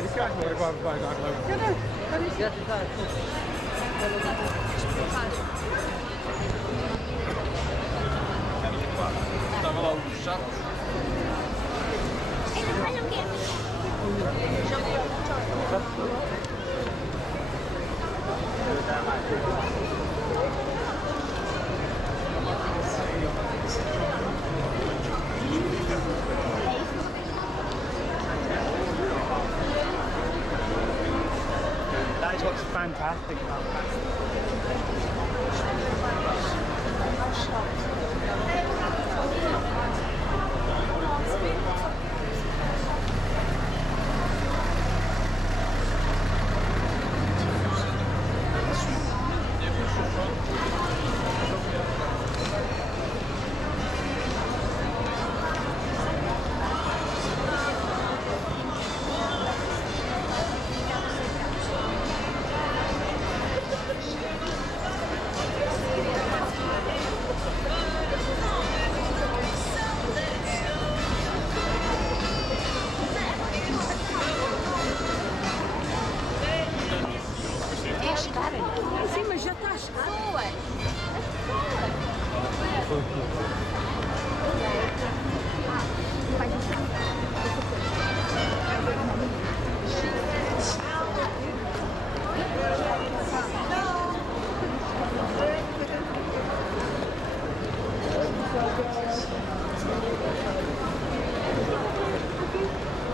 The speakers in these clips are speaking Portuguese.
die kaart hoor ik wel even buiten hardlopen. Ja, nee. Dat is het. Dat is wel over zat. That is what's fantastic about Sim, mas já está boa.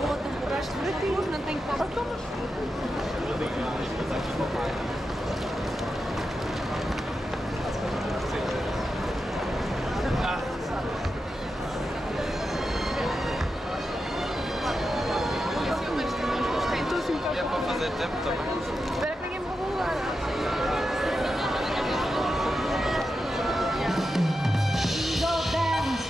Vou temporaste para ti, não tenho para tomas. É para fazer tempo também. Espera que ninguém me roube o lugar.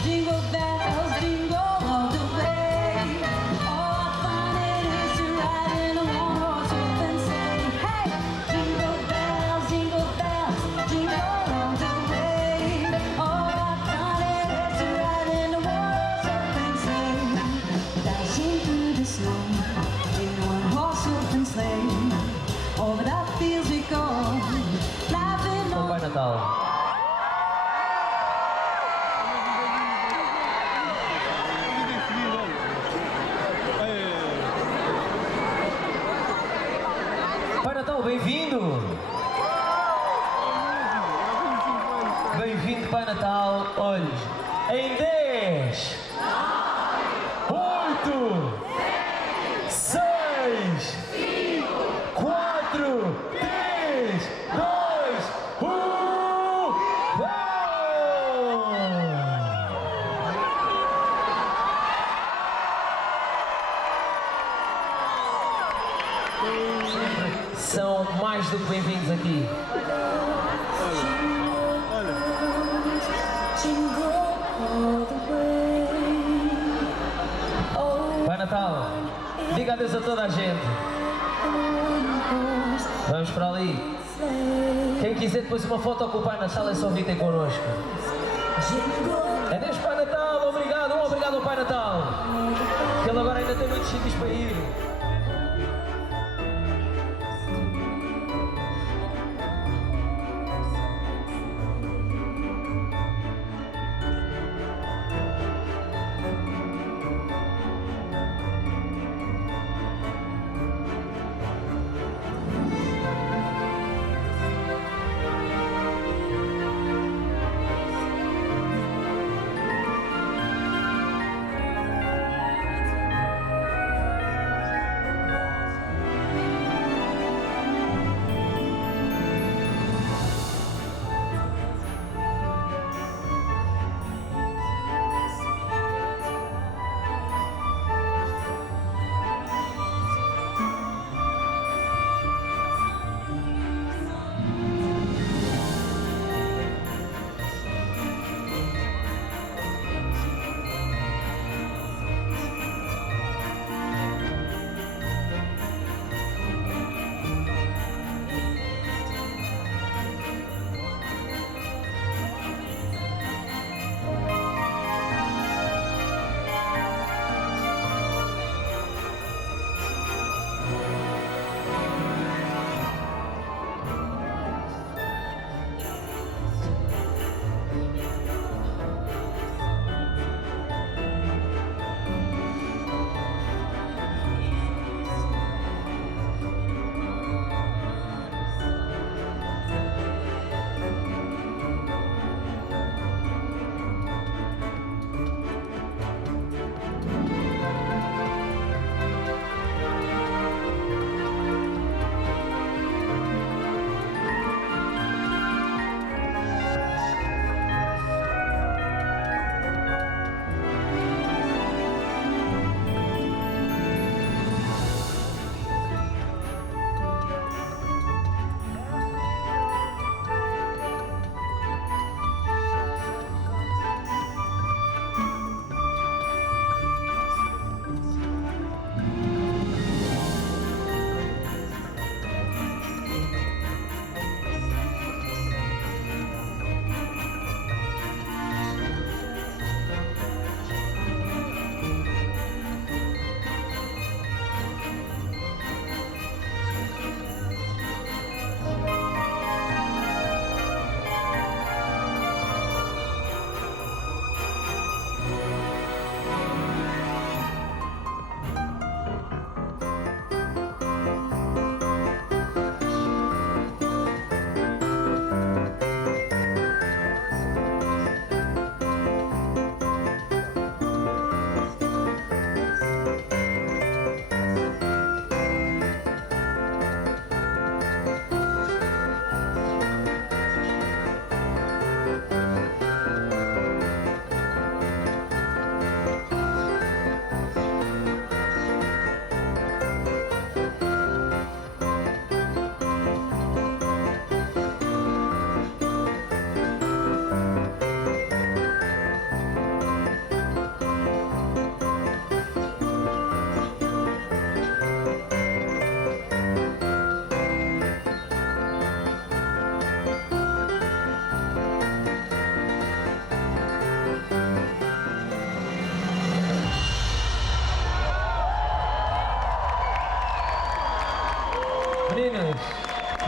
Jingle bells, jingle all the way. All I find it is to ride in a one-horse open sleigh. Hey, jingle bells, jingle all the way. All I find it is to ride in a one-horse open sleigh. Dashing through the snow in a one-horse open sleigh. Over the fields we go, laughing all. Pai Natal. Pai Natal, bem-vindo! Bem-vindo, Pai Natal. Olhe, em 10, 8, 6, 4, 3, 2, 1, São mais do que bem-vindos aqui. Pai Natal, diga adeus a toda a gente. Vamos para ali. Quem quiser depois uma foto com o Pai Natal é só vir ter connosco. Adeus, Pai Natal, obrigado, obrigado ao Pai Natal. Que ele agora ainda tem muitos sítios para ir.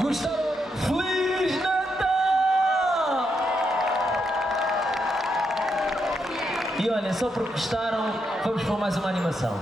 Gostaram? Feliz Natal! E olha, só porque gostaram, vamos para mais uma animação.